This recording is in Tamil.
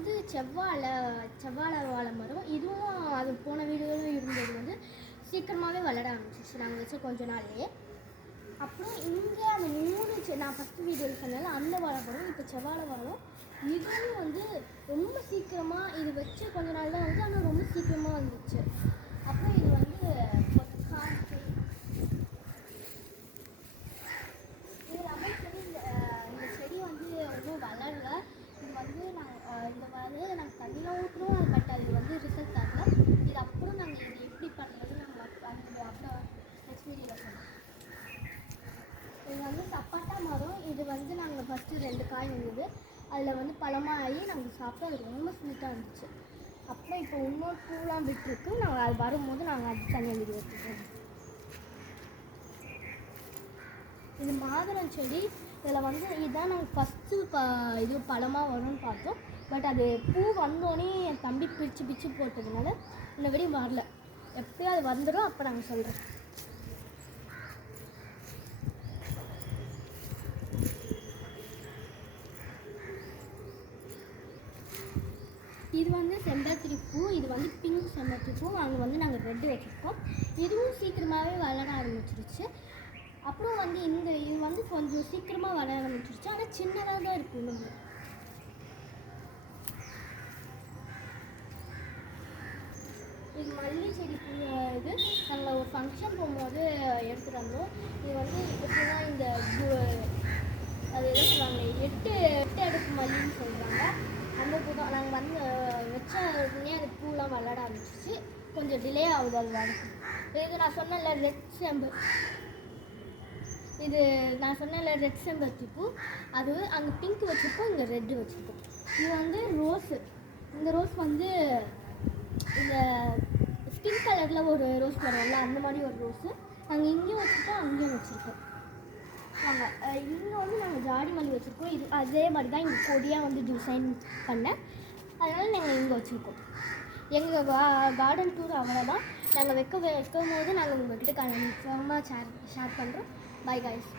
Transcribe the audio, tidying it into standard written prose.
வந்து செவ்வாழை வாழை மரம். இதுவும் அது போன வீடியோவில் இருந்தது வந்து சீக்கிரமாகவே வளர ஆரம்பிச்சிச்சு நாங்கள் வச்ச கொஞ்ச நாள்லேயே. அப்புறம் இங்கே அந்த 3 நான் ஃபஸ்ட்டு வீடியோவில் சொன்னால அந்த வாழை மரம் இப்போ செவ்வாழை வாழம். இதுவும் வந்து ரொம்ப சீக்கிரமாக இது வச்சு கொஞ்ச நாள் தான் வந்து, ஆனால் ரொம்ப சீக்கிரமாக வந்துச்சு. அப்புறம் இது வந்து கொஞ்சம் காய்ச்சி இது லெமன் செடி. இந்த செடி வந்து ஒன்றும் வளரல. இது வந்து நாங்கள் தண்ணியில் ஊற்றுறோம், பட் அது வந்து ரிசல்ட் தரல. இது அப்புறம் நாங்கள் இது எப்படி பண்ணுறது நாங்கள் அப்புறம் நெக்ஸ்ட் வீடியோவில் சொன்னோம். இது வந்து சப்பாட்டா மரம். இது வந்து நாங்கள் ஃபஸ்ட்டு 2 காய் வந்தது, அதில் வந்து பழமாக ஆகி நாங்கள் சாப்பிட்டோம். அது ரொம்ப ஸ்வீட்டாக இருந்துச்சு. அப்புறம் இப்போ இன்னொரு பூலாம் விட்டுருக்கு. நாங்கள் அது வரும்போது நாங்கள் அது தனியாக வீடியோ எடுத்துக்கிறோம். இது மாதுளம் செடி. இதில் வந்து இதுதான் நாங்கள் ஃபஸ்ட்டு இது பழமாக வரும்னு பார்த்தோம். பட் அது பூ வந்தோடனே என் தம்பி பிரித்து போட்டதுனால இன்னும் வரையும் வரல. எப்படியும் அது வந்துடும், அப்போ நாங்கள் சொல்கிறோம். இது வந்து செம்பருத்தி பூ. இது வந்து பிங்க் செம்பருத்தி பூ. அங்கே வந்து நாங்கள் ரெட்டு வச்சுருக்கோம். இதுவும் சீக்கிரமாகவே வளர ஆரம்பிச்சிருச்சு. அப்புறம் வந்து இது வந்து கொஞ்சம் சீக்கிரமாக வளர ஆரம்பிச்சிருச்சு, ஆனால் சின்னதாக தான் இருக்கும். இன்னும் இது மல்லி செடி பூ. இது நாங்கள் ஒரு ஃபங்க்ஷன் போகும்போது எடுத்துகிட்டு வந்தோம். இது வந்து இப்படிதான் இந்த அது எது சொல்லுவாங்க, 8 அடுக்கு மல்லின்னு சொல்கிறாங்க. அந்த பூ தான் நாங்கள் வந்து வச்ச உடனே அது பூலாம் வளர ஆரம்பிச்சிச்சு. கொஞ்சம் டிலே ஆகுது அது வளர்க்கு. இது நான் சொன்னேன்ல ரெட் செம்பருத்தி பூ. அது அங்கே பிங்க் வச்சுருக்கோம், இங்கே ரெட்டு வச்சுருக்கோம். இது வந்து ரோஸு. இந்த ரோஸ் வந்து இந்த ஸ்கின் கலரில் ஒரு ரோஸ் வரும்ல, அந்த மாதிரி ஒரு ரோஸு. நாங்கள் இங்கேயும் வச்சுருக்கோம், அங்கேயும் வச்சுருக்கோம். இங்கே வந்து நாங்கள் ஜாடி மல்லி வச்சுருக்கோம். இது அதே மாதிரி தான் இங்கே கொடியாக வந்து டிசைன் பண்ணேன், அதனால் நாங்கள் இங்கே வச்சுருக்கோம். எங்கள் கார்டன் டூர் அவ்வளோதான். நாங்கள் வைக்கும் போது நாங்கள் உங்கள்கிட்ட கன்ஃபார்மாக ஷேர் பண்ணுறோம். Bye guys.